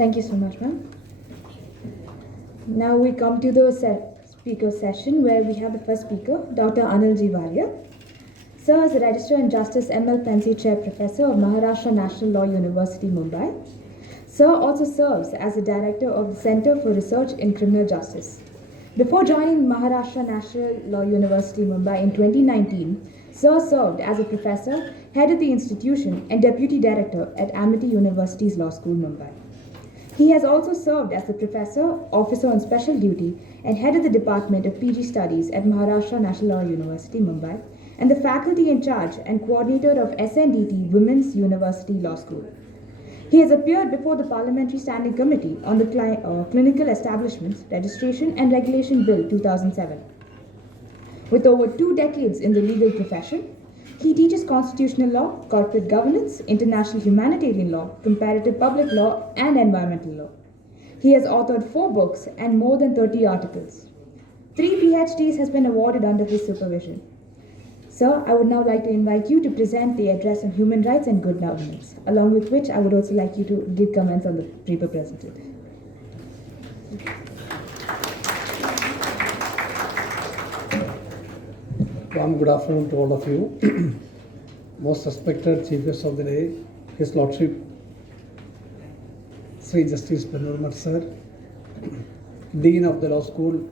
Thank you so much, ma'am. Now we come to the speaker session where we have the first speaker, Dr. Anil G Variath. Sir is a Registrar and Justice M, Pendse Chair Professor of Maharashtra National Law University, Mumbai. Sir also serves as the Director of the Center for Research in Criminal Justice. Before joining Maharashtra National Law University, Mumbai in 2019, Sir served as a professor, head of the institution, and Deputy Director at Amity University's Law School, Mumbai. He has also served as the professor, officer on special duty, and head of the Department of PG Studies at Maharashtra National Law University, Mumbai, and the faculty in charge and coordinator of SNDT Women's University Law School. He has appeared before the Parliamentary Standing Committee on the Clinical Establishments, Registration and Regulation Bill 2007. With over 2 decades in the legal profession, he teaches constitutional law, corporate governance, international humanitarian law, comparative public law, and environmental law. He has authored 4 books and more than 30 articles. 3 PhDs has been awarded under his supervision. Sir, I would now like to invite you to present the address on human rights and good governance, along with which I would also like you to give comments on the paper presented. Good afternoon to all of you. Most respected Chief Guest of the day, His Lordship, Sri Justice Penurmat Sir, Dean of the Law School,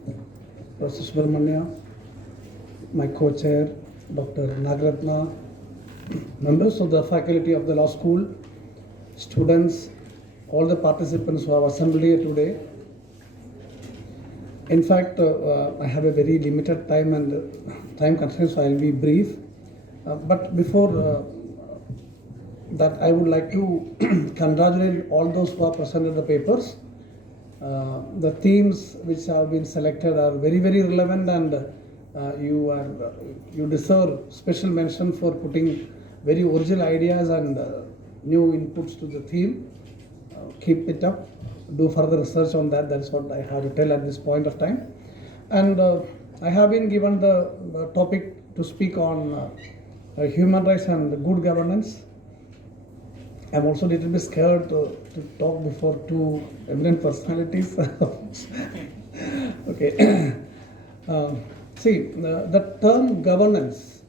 Professor Subramania, my co-chair, Dr. Nagaratna, members of the faculty of the Law School, students, all the participants who have assembled here today. In fact, I have a very limited time and time constraints, so I will be brief. But before that, I would like to congratulate all those who have presented the papers. The themes which have been selected are very, very relevant, and you deserve special mention for putting very original ideas and new inputs to the theme. Keep it up. Do further research on that. That's what I have to tell at this point of time. And I have been given the topic to speak on human rights and good governance. I'm also a little bit scared to talk before 2 eminent personalities. Okay. See, the term governance,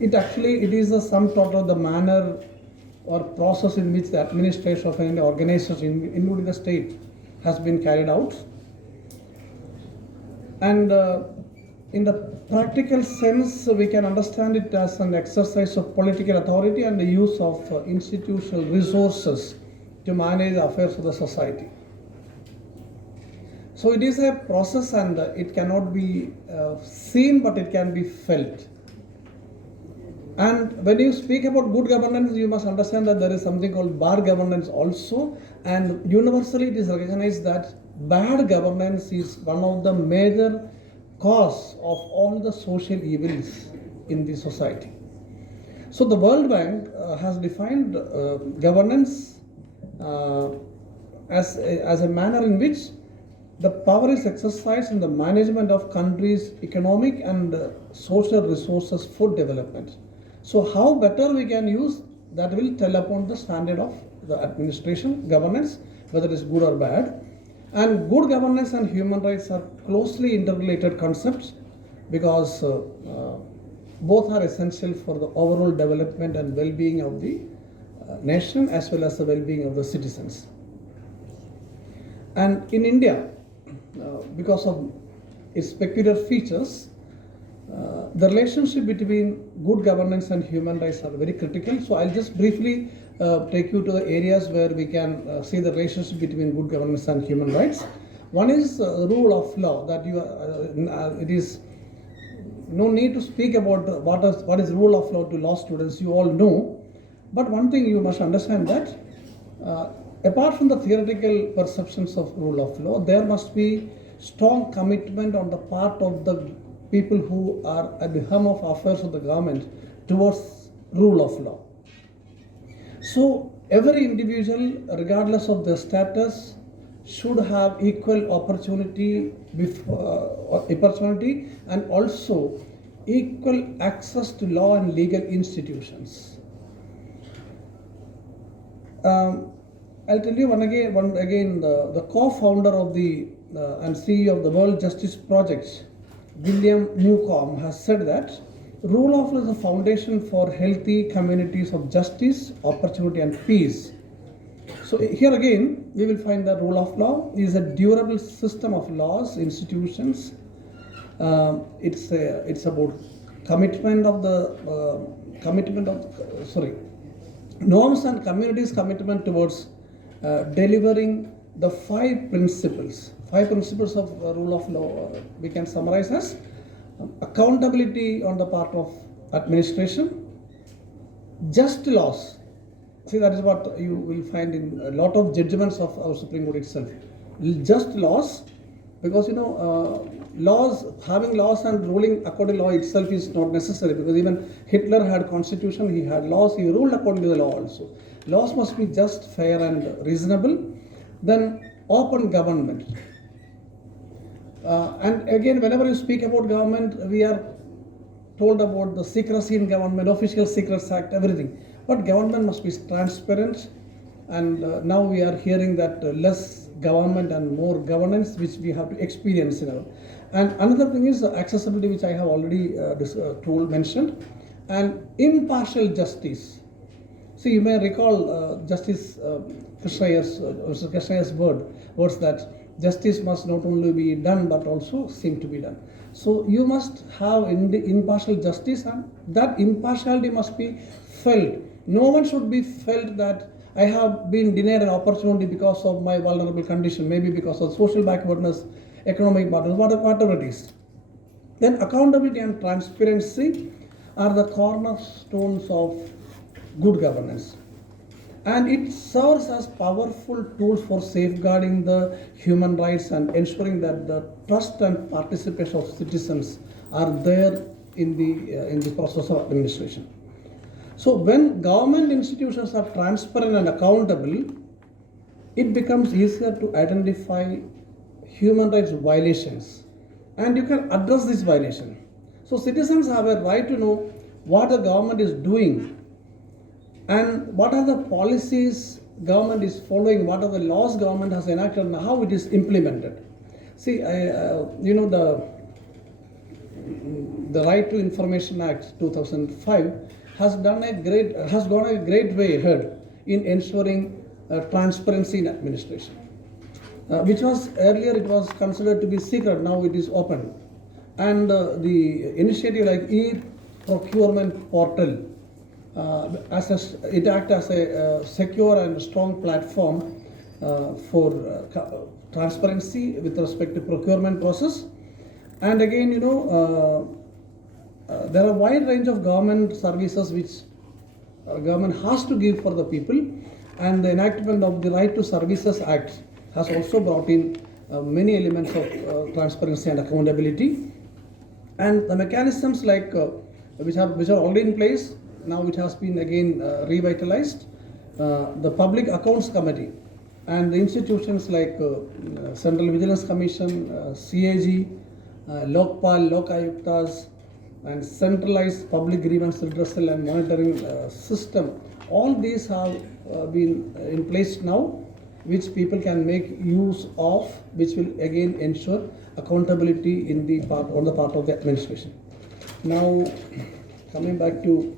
it is the sum total of the manner or process in which the administration of an organization, including the state, has been carried out. And in the practical sense, we can understand it as an exercise of political authority and the use of institutional resources to manage the affairs of the society. So it is a process, and it cannot be seen, but it can be felt. And when you speak about good governance, you must understand that there is something called bad governance also, and universally it is recognized that bad governance is one of the major cause of all the social evils in the society. So the World Bank has defined governance as a manner in which the power is exercised in the management of countries' economic and social resources for development. So how better we can use that will tell upon the standard of the administration, governance, whether it is good or bad. And good governance and human rights are closely interrelated concepts because both are essential for the overall development and well-being of the nation as well as the well-being of the citizens. And in India, because of its peculiar features, the relationship between good governance and human rights are very critical. So I'll just briefly take you to the areas where we can see the relationship between good governance and human rights. One is rule of law, that it is no need to speak about what is rule of law to law students, you all know. But one thing you must understand that apart from the theoretical perceptions of rule of law, there must be strong commitment on the part of the people who are at the helm of affairs of the government towards rule of law. So every individual, regardless of their status, should have equal opportunity and also equal access to law and legal institutions. I'll tell you one again the co-founder of the and CEO of the World Justice Project, William Newcomb, has said that rule of law is the foundation for healthy communities of justice, opportunity, and peace. So here again, we will find that rule of law is a durable system of laws, institutions. It's about norms and communities' commitment towards delivering the five principles of rule of law. We can summarize as accountability on the part of administration, just laws. See, that is what you will find in a lot of judgments of our Supreme Court itself. Just laws, because having laws and ruling according to law itself is not necessary, because even Hitler had constitution, he had laws, he ruled according to the law also. Laws must be just, fair and reasonable. Then open government. And again, whenever you speak about government, we are told about the secrecy in government, Official Secrets Act, everything. But government must be transparent, and now we are hearing that less government and more governance, which we have to experience in our. And another thing is accessibility, which I have already mentioned, and impartial justice. See, you may recall Justice Krishnayya's words that justice must not only be done but also seem to be done. So you must have impartial justice, and that impartiality must be felt. No one should be felt that I have been denied an opportunity because of my vulnerable condition, maybe because of social backwardness, economic backwardness, whatever it is. Then accountability and transparency are the cornerstones of good governance. And it serves as powerful tools for safeguarding the human rights and ensuring that the trust and participation of citizens are there in the process of administration. So when government institutions are transparent and accountable, it becomes easier to identify human rights violations, and you can address this violation. So citizens have a right to know what the government is doing and what are the policies government is following, what are the laws government has enacted, and how it is implemented. See, the Right to Information Act 2005 has gone a great way ahead in ensuring transparency in administration, which was earlier it was considered to be secret, now it is open. And the initiative like e-procurement portal, it acts as a secure and strong platform for transparency with respect to procurement process. And again, there are a wide range of government services which government has to give for the people, and the enactment of the Right to Services Act has also brought in many elements of transparency and accountability. And the mechanisms like which are already in place, now it has been again revitalized. The Public Accounts Committee and the institutions like Central Vigilance Commission, CAG, Lokpal, Lok Ayuktas, and centralized public grievance redressal and monitoring system. All these have been in place now, which people can make use of, which will again ensure accountability on the part of the administration. Now, coming back to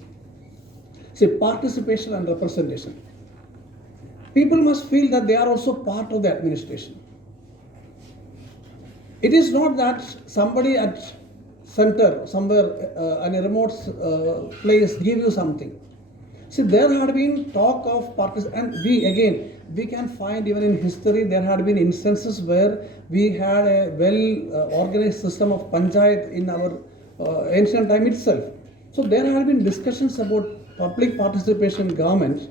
participation and representation. People must feel that they are also part of the administration. It is not that somebody at center, somewhere in a remote place give you something. See, there had been talk of participation, and we can find even in history there had been instances where we had a well organized system of panchayat in our ancient time itself. So there had been discussions about public participation in government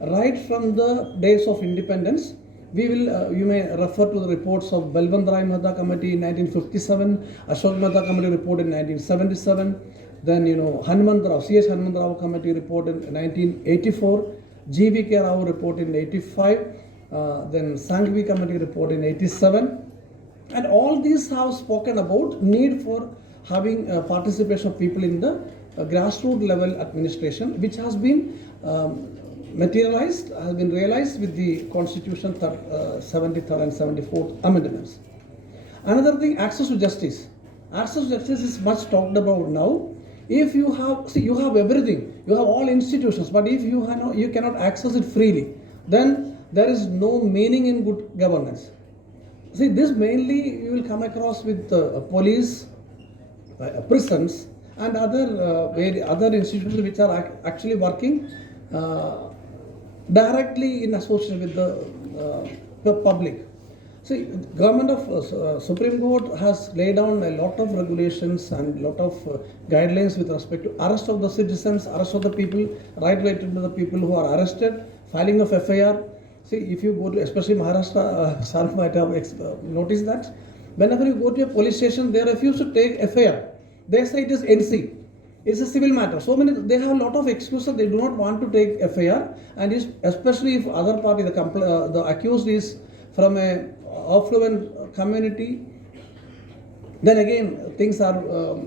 right from the days of independence. You may refer to the reports of Balwant Rai Mehta Committee in 1957, Ashok Mehta Committee report in 1977, then C.S. Hanuman Rao Committee report in 1984, G.V.K. Rao report in 85, then Sanghvi Committee report in 87, and all these have spoken about need for having participation of people in the grassroots level administration, which has been materialized, has been realized with the Constitution 73rd and 74th Amendments. Another thing, access to justice. Access to justice is much talked about now. If you have, see, you have everything, you have all institutions, but if you have no, you cannot access it freely, then there is no meaning in good governance. See, this mainly you will come across with police, prisons, and other institutions which are actually working directly in association with the public. See, government of Supreme Court has laid down a lot of regulations and lot of guidelines with respect to arrest of the citizens, arrest of the people, right related to the people who are arrested, filing of FIR. See, if you go to, especially Maharashtra, sir might have noticed that whenever you go to a police station, they refuse to take FIR. They say it is NC. It's a civil matter. So many, they have a lot of excuses. They do not want to take FIR, and especially if other party, the accused is from a affluent community, then again things are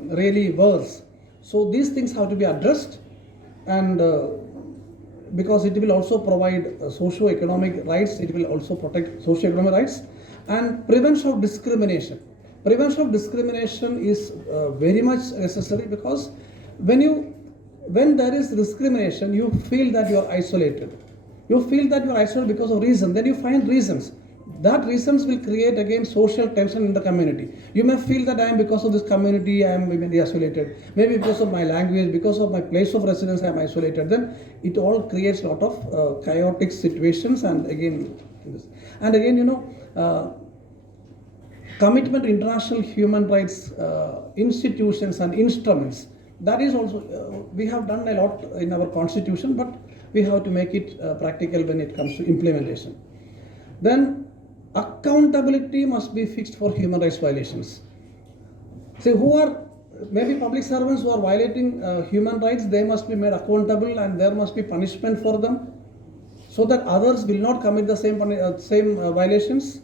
really worse. So these things have to be addressed, and because it will also provide socio-economic rights, it will also protect socio-economic rights, and prevention of discrimination. Prevention of discrimination is very much necessary, because when there is discrimination, you feel that you are isolated. You feel that you are isolated because of reason. Then you find reasons. That reasons will create again social tension in the community. You may feel that I am, because of this community, I am maybe isolated. Maybe because of my language, because of my place of residence, I am isolated. Then it all creates a lot of chaotic situations, and again, commitment to international human rights institutions and instruments. That is also, we have done a lot in our constitution, but we have to make it practical when it comes to implementation. Then accountability must be fixed for human rights violations. See, who are maybe public servants who are violating human rights, they must be made accountable, and there must be punishment for them, so that others will not commit the same violations.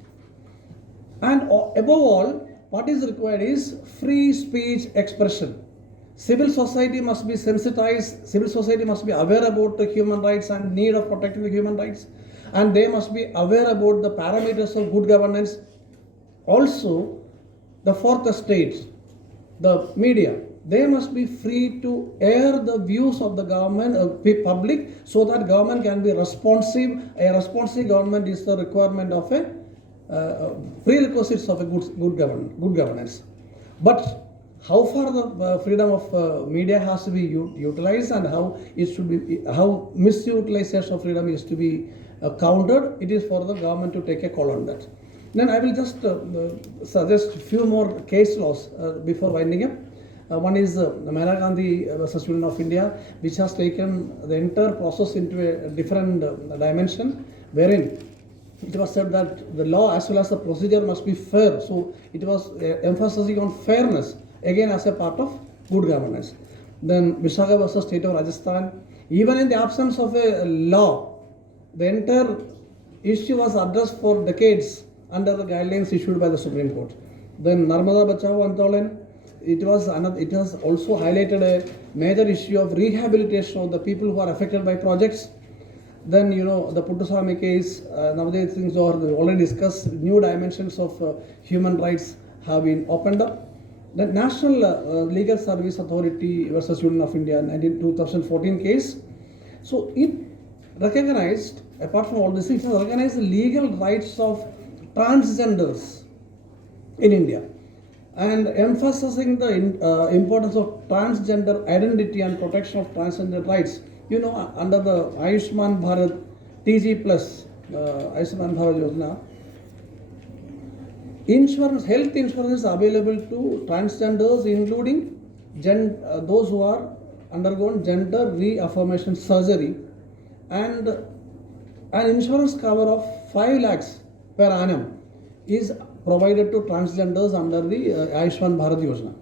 And above all, what is required is free speech expression. Civil society must be sensitized, civil society must be aware about the human rights and need of protecting the human rights, and they must be aware about the parameters of good governance. Also, the fourth estate, the media, they must be free to air the views of the government, public, so that government can be responsive. A responsive government is the requirement of a prerequisites of a good governance. But how far the freedom of media has to be utilized, and how it should be, how misutilization of freedom is to be countered, it is for the government to take a call on that. Then I will just suggest a few more case laws before winding up. One is Mehra Gandhi versus Union of India, which has taken the entire process into a different dimension, wherein it was said that the law as well as the procedure must be fair. So it was emphasizing on fairness, again as a part of good governance. Then Vishaka versus State of Rajasthan, even in the absence of a law, the entire issue was addressed for decades under the guidelines issued by the Supreme Court. Then Narmada Bachao Andolan, it has also highlighted a major issue of rehabilitation of the people who are affected by projects. Then the Puttaswamy case, nowadays things are already discussed. New dimensions of human rights have been opened up. The National Legal Service Authority versus Union of India, 2014 case. So it recognized, apart from all these things, it has recognized the legal rights of transgenders in India, and emphasizing the importance of transgender identity and protection of transgender rights. Under the Ayushman Bharat TG Plus, Ayushman Bharat Yojana, health insurance is available to transgenders, including those who are undergone gender reaffirmation surgery, and an insurance cover of 5 lakhs per annum is provided to transgenders under the Ayushman Bharat Yojana.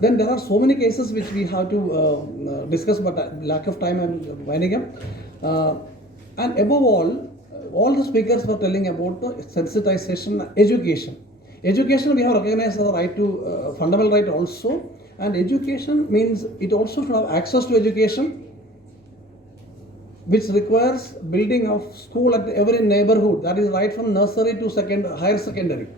Then there are so many cases which we have to discuss, but lack of time I am winding up. And above all the speakers were telling about the sensitization, education. Education we have recognized as a right to fundamental right also, and education means it also should have access to education. which requires building of school at every neighborhood, that is right from nursery to higher secondary,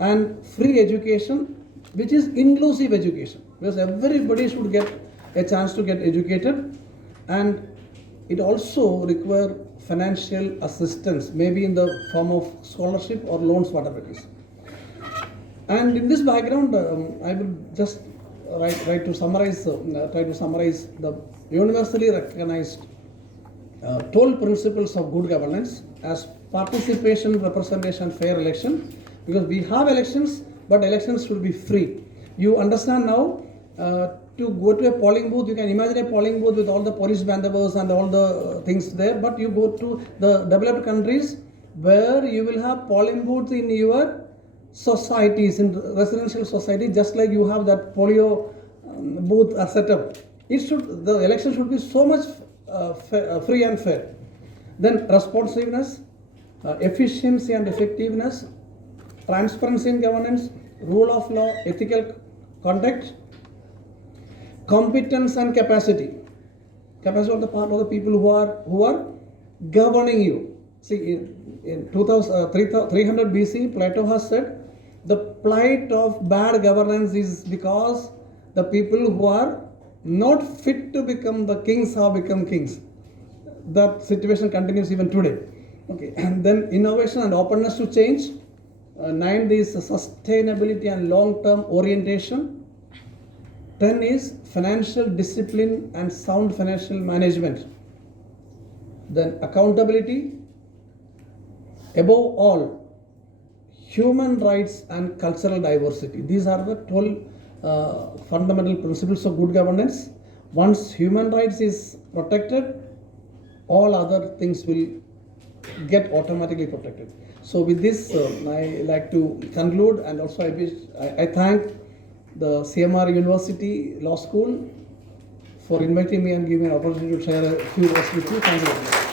and free education, which is inclusive education, because everybody should get a chance to get educated, and it also requires financial assistance, maybe in the form of scholarship or loans, whatever it is. And in this background, I will just try to summarize the universally recognized 12 principles of good governance as participation, representation, fair election. Because we have elections, but elections should be free. You understand now, to go to a polling booth, you can imagine a polling booth with all the police bandoversts and all the things there, but you go to the developed countries where you will have polling booths in your societies, in residential society, just like you have that polio booth set up. The election should be so much free and fair. Then responsiveness, efficiency and effectiveness, transparency in governance, rule of law, ethical conduct, competence and capacity. Capacity on the part of the people who are governing you. See, in 300 BC, Plato has said, the plight of bad governance is because the people who are not fit to become the kings have become kings. That situation continues even today. Okay, and then innovation and openness to change. 9 is sustainability and long-term orientation. 10 is financial discipline and sound financial management. Then accountability. Above all, human rights and cultural diversity. These are the 12 fundamental principles of good governance. Once human rights is protected, all other things will get automatically protected. So with this, I like to conclude, and also I thank the CMR University Law School for inviting me and giving me an opportunity to share a few words with you. Thank you very much.